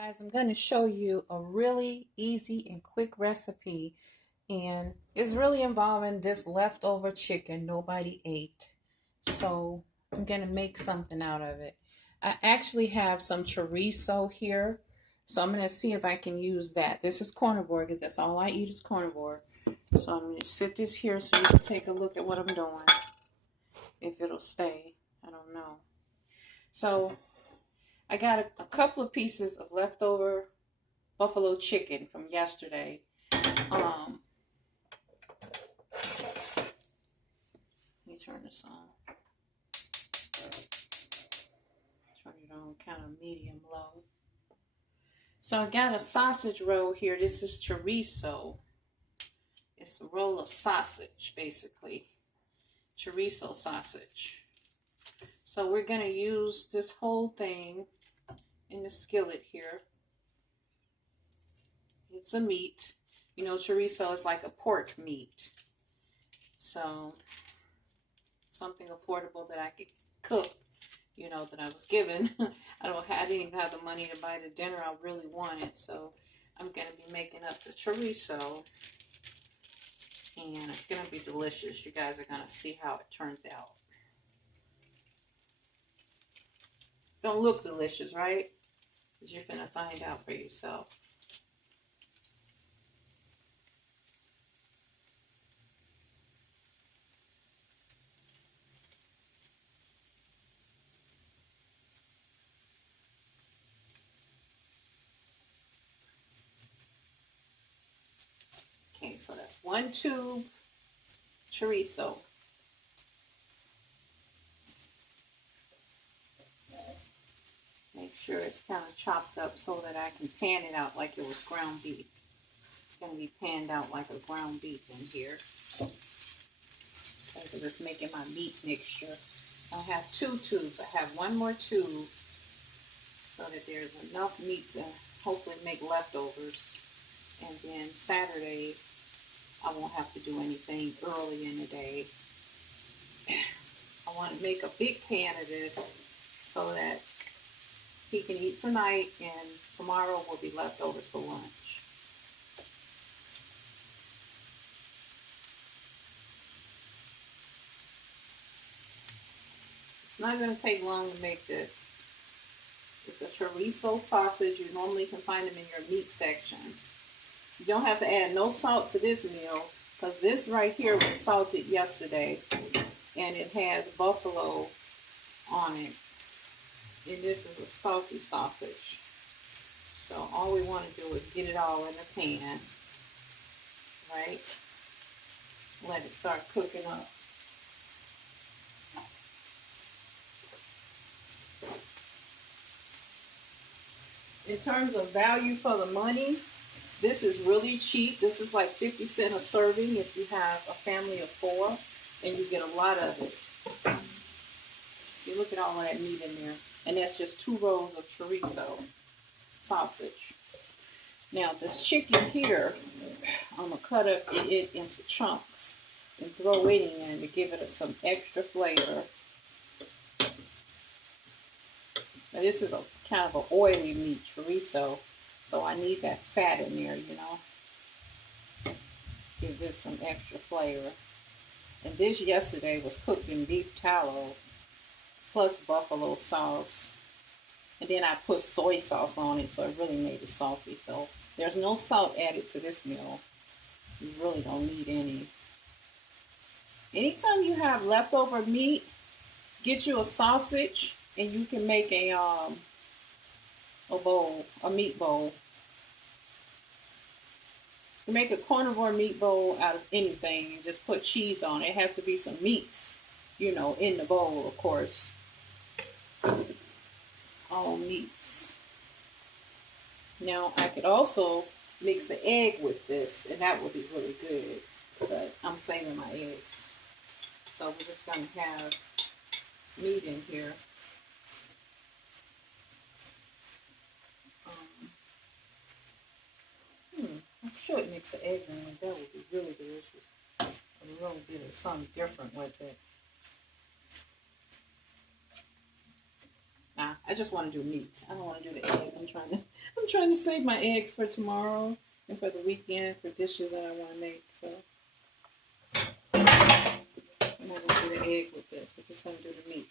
Guys, I'm going to show you a really easy and quick recipe, and it's really involving this leftover chicken nobody ate. So I'm going to make something out of it. I actually have some chorizo here, so I'm going to see if I can use that. This is carnivore because that's all I eat is carnivore. So I'm going to sit this here so you can take a look at what I'm doing. If it'll stay, I don't know. So I got a couple of pieces of leftover buffalo chicken from yesterday. Let me turn this on. Turn it on kind of medium low. So I got a sausage roll here. This is chorizo. It's a roll of sausage, basically. Chorizo sausage. So we're going to use this whole thing in the skillet here. It's a meat. You know, chorizo is like a pork meat. So something affordable that I could cook, you know, that I was given. I didn't even have the money to buy the dinner I really wanted. So I'm going to be making up the chorizo. And it's going to be delicious. You guys are going to see how it turns out. Don't look delicious, right? Because you're going to find out for yourself. Okay, so that's 1 tube chorizo. Make sure it's kind of chopped up so that I can pan it out like it was ground beef. It's going to be panned out like a ground beef in here. Because it's making my meat mixture. I have 2 tubes. I have 1 more tube so that there's enough meat to hopefully make leftovers. And then Saturday, I won't have to do anything early in the day. I want to make a big pan of this so that he can eat tonight and tomorrow will be leftovers for lunch. It's not going to take long to make this. It's a chorizo sausage. You normally can find them in your meat section. You don't have to add no salt to this meal because this right here was salted yesterday and it has buffalo on it. And this is a salty sausage. So all we want to do is get it all in the pan, right? Let it start cooking up. In terms of value for the money, this is really cheap. This is like 50 cents a serving if you have a family of 4, and you get a lot of it. See, look at all that meat in there. And that's just 2 rolls of chorizo sausage. Now, this chicken here, I'm going to cut up it into chunks and throw it in to give it some extra flavor. Now, this is a kind of an oily meat, chorizo, so I need that fat in there, you know. Give this some extra flavor. And this yesterday was cooked in beef tallow plus buffalo sauce. And then I put soy sauce on it, so it really made it salty. So there's no salt added to this meal. You really don't need any. Anytime you have leftover meat, get you a sausage and you can make a bowl, a meat bowl. You make a carnivore meat bowl out of anything and just put cheese on it. It has to be some meats, you know, in the bowl, of course. All meats. Now, I could also mix an egg with this, and that would be really good. But I'm saving my eggs. So we're just going to have meat in here. I should mix an egg in it. That would be really delicious. A little bit of something different with it. Nah, I just want to do meat. I don't want to do the egg. I'm trying to save my eggs for tomorrow and for the weekend for dishes that I want to make. So I'm not going to do the egg with this. We're just going to do the meat.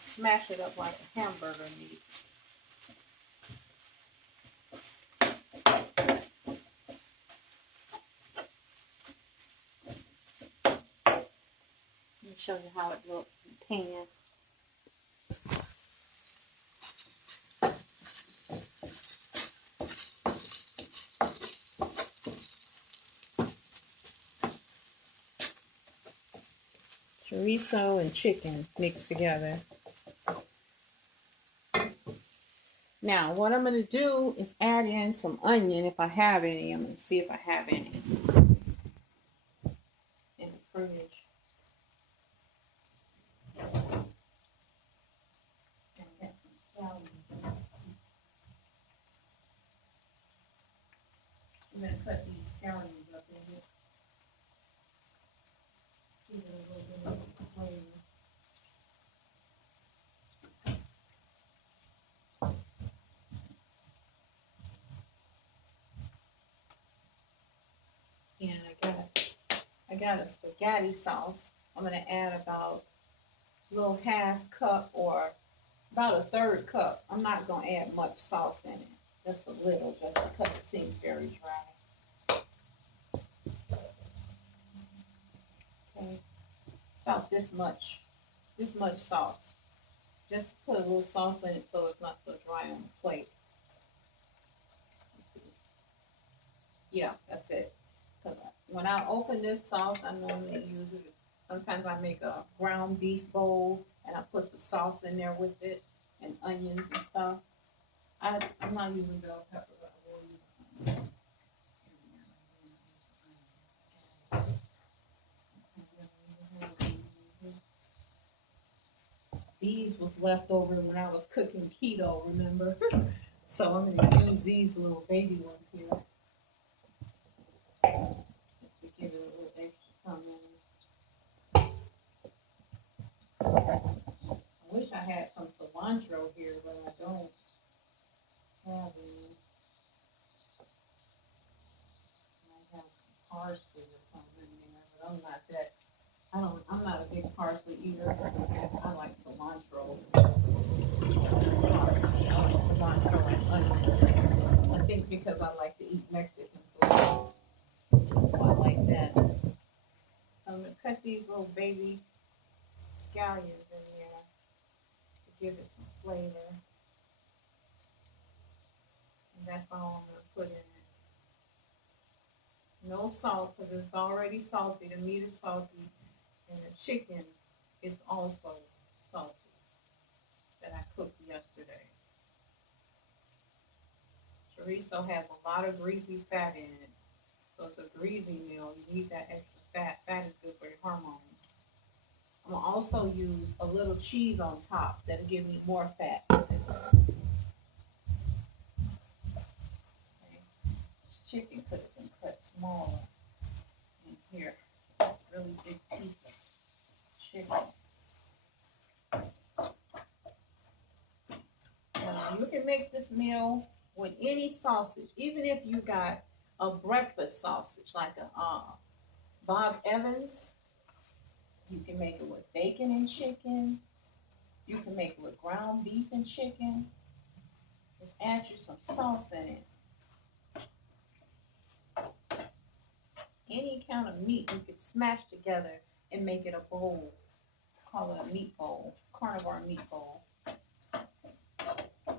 Smash it up like a hamburger meat. Let me show you how it looks in the pan. Chorizo and chicken mixed together. Now, what I'm going to do is add in some onion if I have any. I'm going to see if I have any in the fridge. I'm going to cut these scallions up in it. Give it a little bit of flavor. And I got a spaghetti sauce. I'm going to add about a little half cup or about a third cup. I'm not going to add much sauce in it. Just a little, just because it seems very dry. Okay. About this much sauce. Just put a little sauce in it so it's not so dry on the plate. Let's see. Yeah, that's it. Because when I open this sauce, I normally use it. Sometimes I make a ground beef bowl and I put the sauce in there with it and onions and stuff. I'm not using bell pepper, but I will use onion. These was left over when I was cooking keto, remember? So I'm going to use these little baby ones here. Just to give it a little extra something. I wish I had some cilantro here, but I don't have any. I have some parsley or something in there, but I'm not that. I'm not a big parsley eater. I like cilantro. Cilantro and onions. I think because I like to eat Mexican food. That's why I like that. So I'm going to cut these little baby scallions in there to give it some flavor. And that's all I'm going to put in it. No salt because it's already salty. The meat is salty. And the chicken is also salty that I cooked yesterday. Chorizo has a lot of greasy fat in it. So it's a greasy meal. You need that extra fat. Fat is good for your hormones. I'm going to also use a little cheese on top. That'll give me more fat for this. Okay. This chicken could have been cut smaller in here. So really big pieces. Chicken. Now, you can make this meal with any sausage, even if you got a breakfast sausage like a Bob Evans. You can make it with bacon and chicken. You can make it with ground beef and chicken. Just add you some sauce in it. Any kind of meat you can smash together and make it a bowl. Call it a meat bowl, carnivore meat bowl. It's a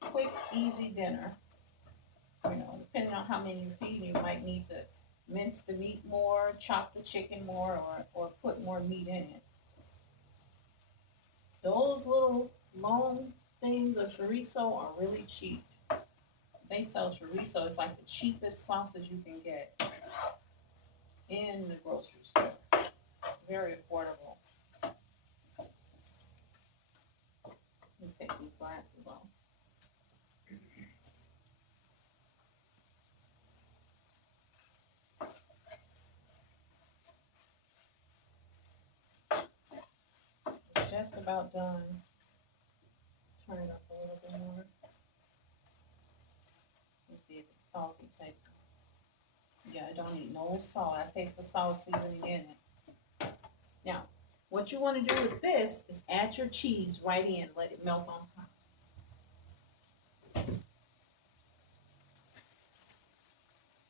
quick, easy dinner. You know, depending on how many you're feeding, you might need to mince the meat more, chop the chicken more, or put more meat in it. Those little long things of chorizo are really cheap. They sell chorizo. It's like the cheapest sausage you can get in the grocery store. Very affordable. take these glasses off. It's just about done. Turn it up a little bit more. Let's see if it's salty taste. Yeah, I don't need no salt. I taste the salt seasoning in it. Now, what you want to do with this is add your cheese right in. Let it melt on top.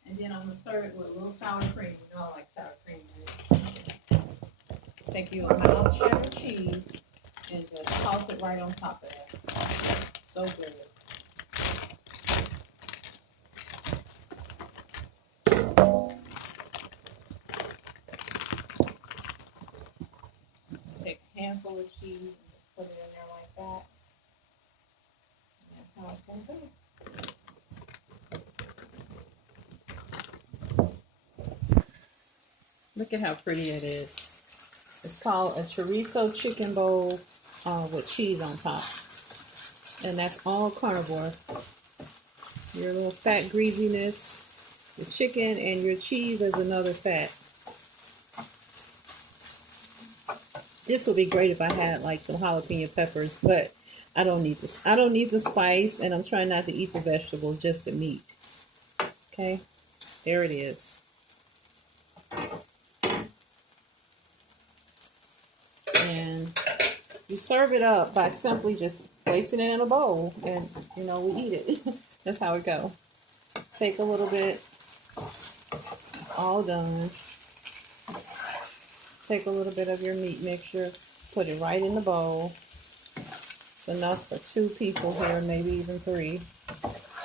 And then I'm going to serve it with a little sour cream. You know I like sour cream. Right? Take you a mild cheddar cheese and just toss it right on top of that. So good. Take a handful of cheese and just put it in there like that. And that's how it's going to be. Look at how pretty it is. It's called a chorizo chicken bowl with cheese on top. And that's all carnivore. Your little fat greasiness, the chicken, and your cheese is another fat. This would be great if I had like some jalapeno peppers, but I don't need this. I don't need the spice, and I'm trying not to eat the vegetables, just the meat. Okay, there it is. And you serve it up by simply just placing it in a bowl, and you know, we eat it. That's how it goes. Take a little bit. It's all done. Take a little bit of your meat mixture, put it right in the bowl. It's enough for 2 people here, maybe even 3.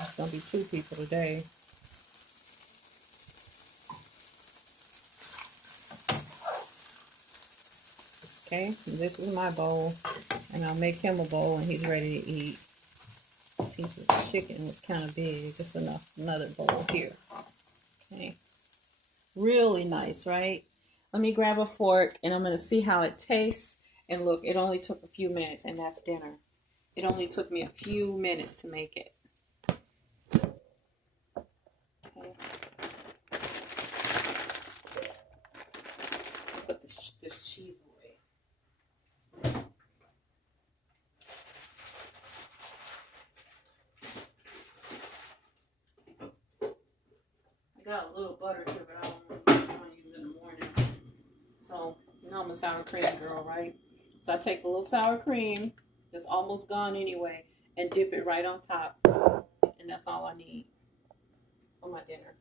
It's gonna be 2 people today. Okay, this is my bowl, and I'll make him a bowl when he's ready to eat. This piece of chicken was kind of big. Just enough, another bowl here. Okay, really nice, right? Let me grab a fork, and I'm going to see how it tastes. And look, it only took a few minutes, and that's dinner. It only took me a few minutes to make it. Okay. Put this cheese away. I got a little butter here, but I don't want to use it in the morning. So, you know I'm a sour cream girl, right? So I take a little sour cream that's almost gone anyway and dip it right on top. And that's all I need for my dinner.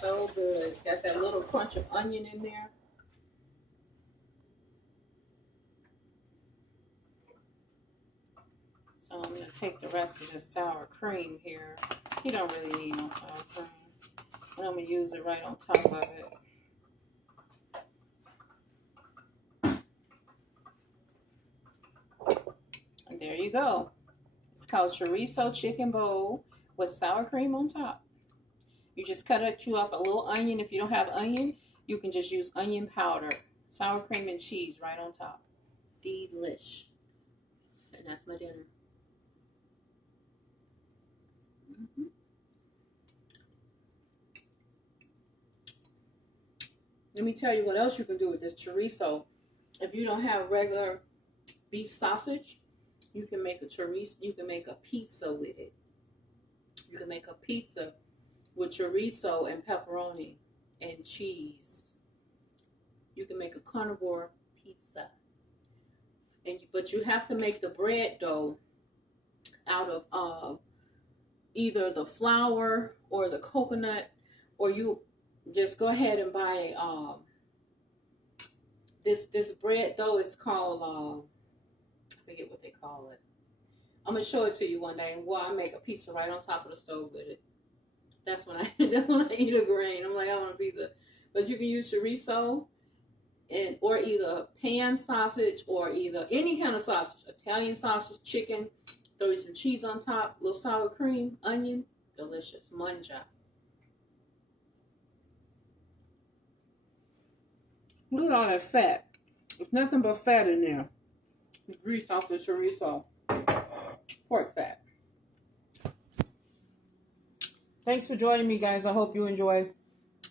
So good. It's got that little crunch of onion in there. So I'm going to take the rest of this sour cream here. You don't really need no sour cream. And I'm going to use it right on top of it. And there you go. It's called chorizo chicken bowl with sour cream on top. You just cut you up a little onion. If you don't have onion, you can just use onion powder. Sour cream and cheese right on top. Delish. And that's my dinner. Let me tell you what else you can do with this chorizo. If you don't have regular beef sausage, you can make a chorizo. You can make a pizza with it. You can make a pizza with chorizo and pepperoni and cheese. You can make a carnivore pizza. But you have to make the bread dough out of either the flour or the coconut, or you just go ahead and buy this bread dough. Is called I forget what they call it. I'm gonna show it to you one day. And I make a pizza right on top of the stove with it. That's when I eat a grain. I'm like, I want a pizza. But you can use chorizo or either pan sausage or either any kind of sausage, Italian sausage, chicken. Throw some cheese on top, a little sour cream, onion, delicious. Muncha. Look at all that fat. There's nothing but fat in there. The grease off the chorizo. Pork fat. Thanks for joining me, guys. I hope you enjoy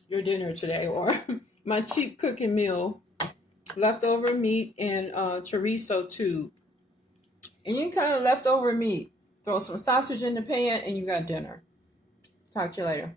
your dinner today, or my cheap cooking meal. Leftover meat and chorizo tube. And you kind of leftover meat. Throw some sausage in the pan and you got dinner. Talk to you later.